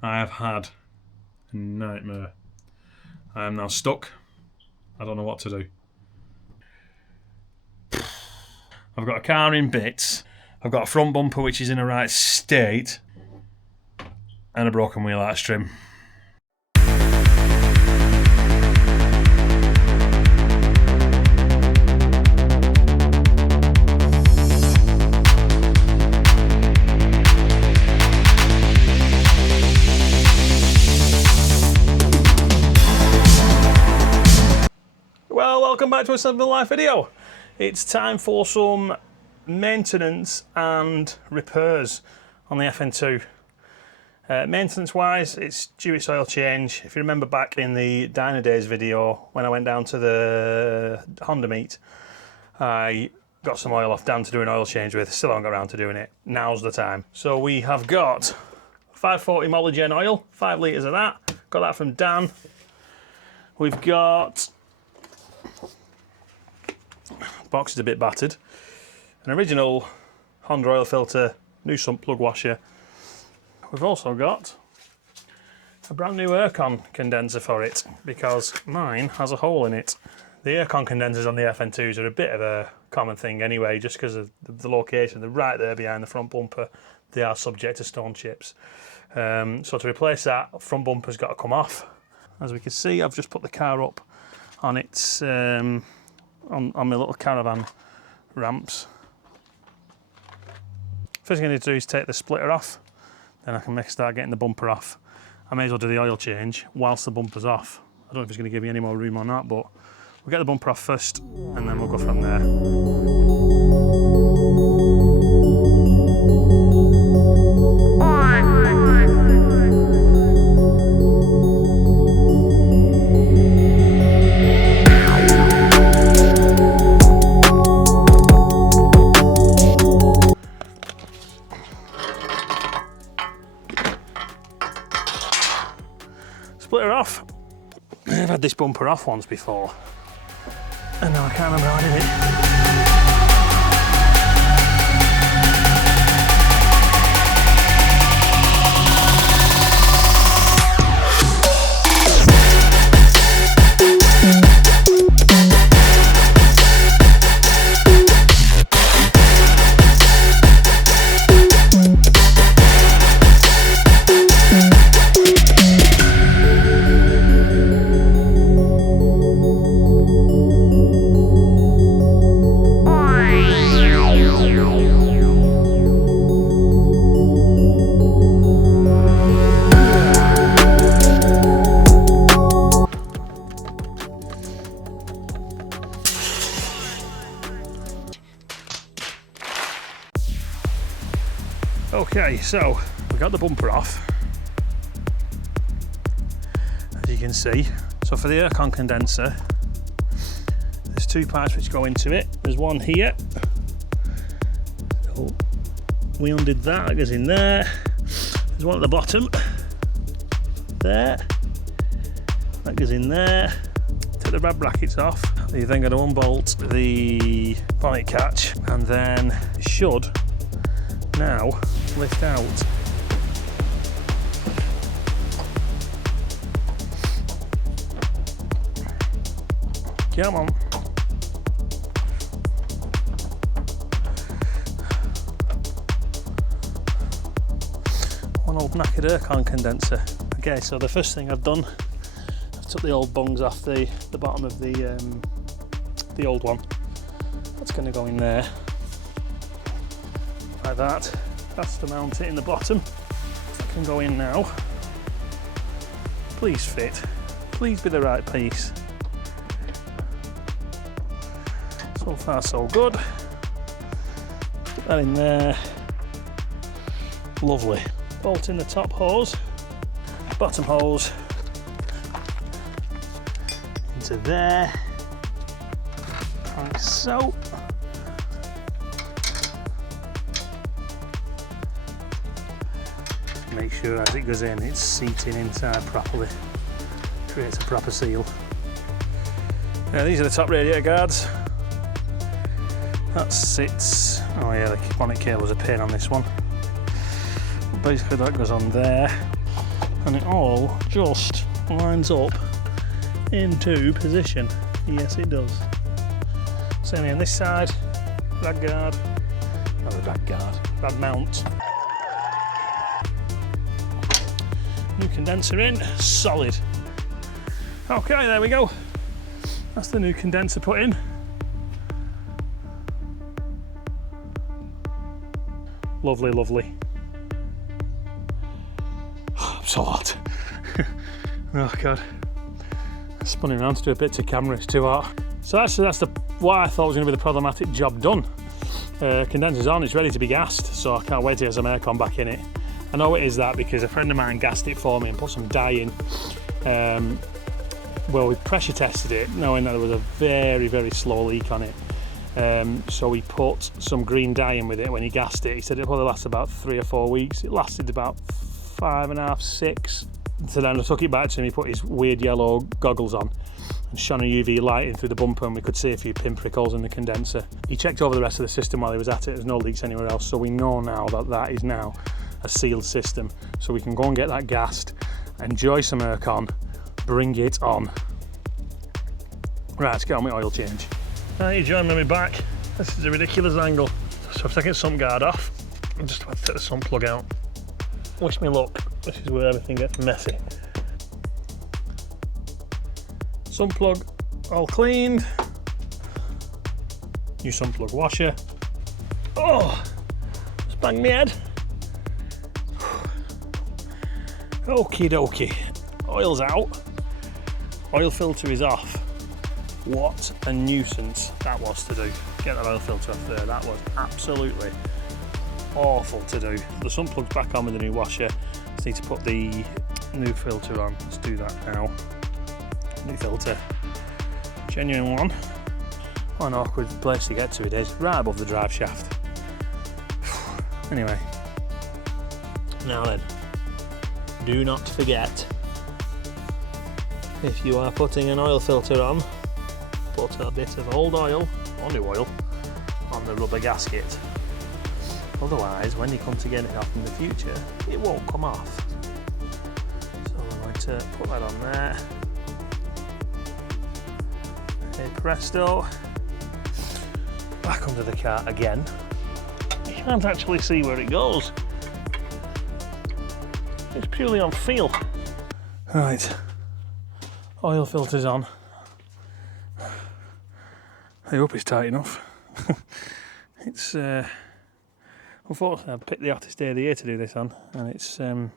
I have had a nightmare. I am now stuck. I don't know what to do. I've got a car in bits. I've got a front bumper which is in a right state. And a broken wheel arch trim. Well, welcome back to a Simple Life video. It's time for some maintenance and repairs on the FN2. Maintenance wise, it's due its oil change. If you remember back in the Dyna Days video when I went down to the Honda meet, I got some oil off Dan to do an oil change with. Still haven't got around to doing it. Now's the time. So we have got 540 Molygen oil, 5 litres of that. Got that from Dan. We've got, box is a bit battered, an original Honda oil filter, new sump plug washer. We've also got a brand new air con condenser for it because mine has a hole in it. The air con condensers on the FN2s are a bit of a common thing anyway, just because of the location. They're right there behind the front bumper. They are subject to stone chips. So to replace that, front bumper's got to come off. As we can see, I've just put the car up on its on my little caravan ramps. First thing I need to do is take the splitter off, then I can start getting the bumper off. I may as well do the oil change whilst the bumper's off. I don't know if it's going to give me any more room or not, but we'll get the bumper off first and then we'll go from there. Splitter off. I've had this bumper off once before, and now I can't remember how I did it. Okay, so we got the bumper off, as you can see. So for the air con condenser, there's 2 pipes which go into it. There's one here. So we undid that goes in there. There's one at the bottom, there. That goes in there. Take the rad brackets off. You're then going to unbolt the bonnet catch, and then it should now lift out. Come on. One old knackered aircon condenser. Okay, so the first thing I've done, I've took the old bungs off the bottom of the old one. That's going to go in there like that. That's to mount it in the bottom. That can go in now. Please fit. Please be the right piece. So far so good. Put that in there. Lovely. Bolt in the top hose, bottom hose into there, like so. Make sure as it goes in it's seating inside properly, creates a proper seal. Now these are the top radiator guards. That sits, oh yeah, the bonnet cable's a pain on this one. Basically that goes on there. and it all just lines up into position. Yes, it does. Same on this side, rad guard, not a rad guard, rad mount. New condenser in, solid. Okay, there we go. That's the new condenser put in. Lovely, lovely. Oh, I'm so hot. Oh God. I spun it around to do a bit to camera, it's too hot. So that's what I thought was going to be the problematic job done. Condenser's on, it's ready to be gassed, so I can't wait to get some aircon back in it. I know it is that because a friend of mine gassed it for me and put some dye in. Well, we pressure tested it, knowing that there was a very, very slow leak on it. So we put some green dye in with it when he gassed it. He said it probably lasts about 3 or 4 weeks. It lasted about 5.5, 6. So then I took it back to him, he put his weird yellow goggles on and shone a UV light in through the bumper, and we could see a few pinprick holes in the condenser. He checked over the rest of the system while he was at it. There's no leaks anywhere else, so we know now that that is now a sealed system. So we can go and get that gassed, enjoy some aircon, bring it on. Right, let's get on with oil change. Right, you join me back. This is a ridiculous angle. So I've taken the sump guard off. I'm just about to take the sump plug out. Wish me luck. This is where everything gets messy. Sump plug all cleaned. New sump plug washer. Oh, just banged my head. Okie dokie. Oil's out. Oil filter is off. What a nuisance that was to do. Get that oil filter off there. That was absolutely awful to do. The sump plug's back on with the new washer. Just need to put the new filter on. Let's do that now. New filter. Genuine one. What an awkward place to get to it is. Right above the drive shaft. Anyway. Now then. Do not forget, if you are putting an oil filter on, put a bit of old oil, or new oil, on the rubber gasket. Otherwise, when you come to get it off in the future, it won't come off. So I'm going to put that on there. Hey presto. Back under the car again. You can't actually see where it goes. It's purely on feel. Right, oil filter's on. I hope it's tight enough. It's unfortunately I've picked the hottest day of the year to do this on, and it's not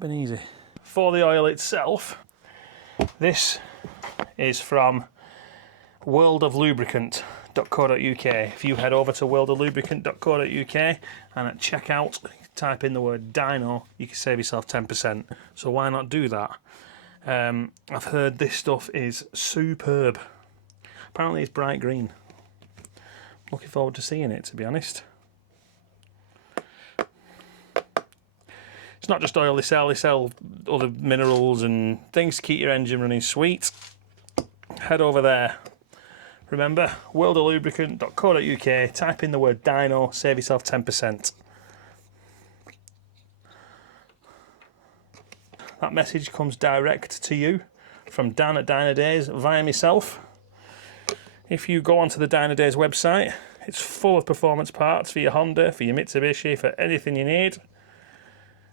been easy. For the oil itself, this is from worldoflubricant.co.uk. If you head over to worldoflubricant.co.uk and at checkout type in the word Dino, you can save yourself 10%. So why not do that? I've heard this stuff is superb. Apparently it's bright green. Looking forward to seeing it, to be honest. It's not just oil they sell other minerals and things to keep your engine running sweet. Head over there. Remember, worldoflubricant.co.uk, type in the word Dino, save yourself 10%. That message comes direct to you from Dan at Dyna Days via myself. If you go onto the Dyna Days website, it's full of performance parts for your Honda, for your Mitsubishi, for anything you need.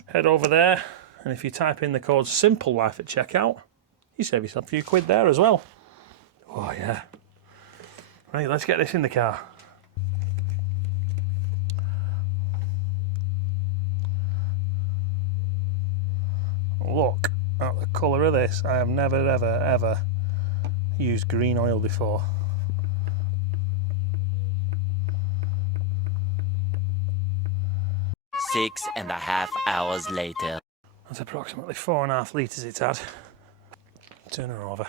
Head over there, and if you type in the code SIMPLELIFE at checkout, you save yourself a few quid there as well. Oh yeah. Right, let's get this in the car. Look at the colour of this. I have never ever used green oil before. Six and a half hours later. That's approximately 4.5 litres it's had. Turn her over.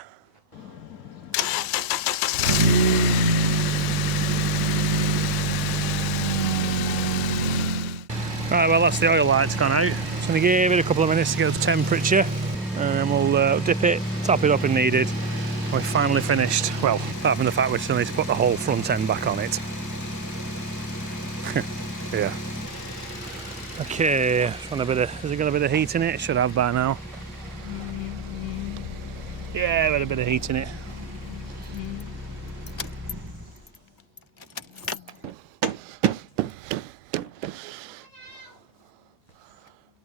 Right, well that's the oil light's gone out. Just going to give it a couple of minutes to get up to temperature, and then we'll dip it, top it up if needed. We're finally finished. Well, apart from the fact we still need to put the whole front end back on it. Yeah. Okay, has it got a bit of heat in it? It should have by now. Yeah, got a bit of heat in it.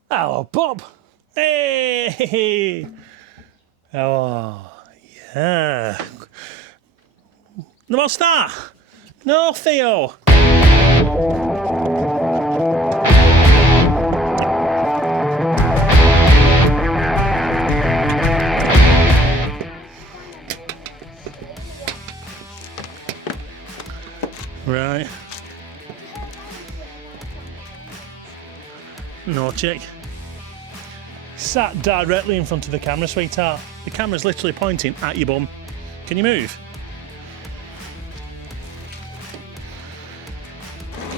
Hello, Bob. Hey. Oh, yeah. No, what's that? No, Theo. Right. No, chick. Sat directly in front of the camera, sweetheart. The camera's literally pointing at your bum. Can you move?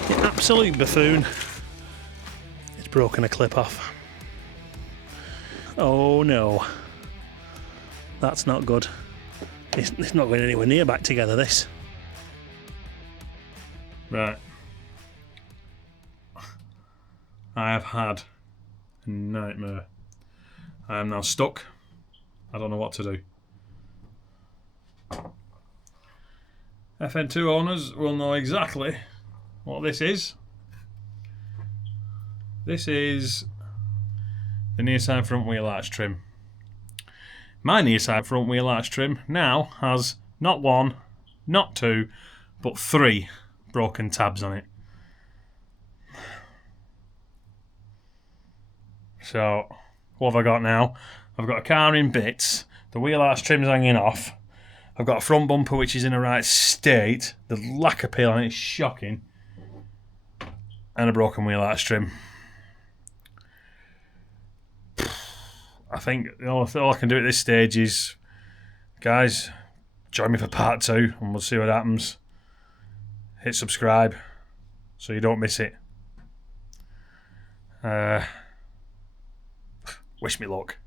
You absolute buffoon. It's broken a clip off. Oh no. That's not good. It's not going anywhere near back together, this. Right. I have had a nightmare. I am now stuck. I don't know what to do. FN2 owners will know exactly what this is. This is the near side front wheel arch trim. My near side front wheel arch trim now has not one, not two, but 3 broken tabs on it. So, what have I got now? I've got a car in bits, the wheel arch trim's hanging off, I've got a front bumper which is in a right state, the lacquer peel on it is shocking, and a broken wheel arch trim. I think all I can do at this stage is, guys, join me for part 2 and we'll see what happens. Hit subscribe so you don't miss it. Wish me luck.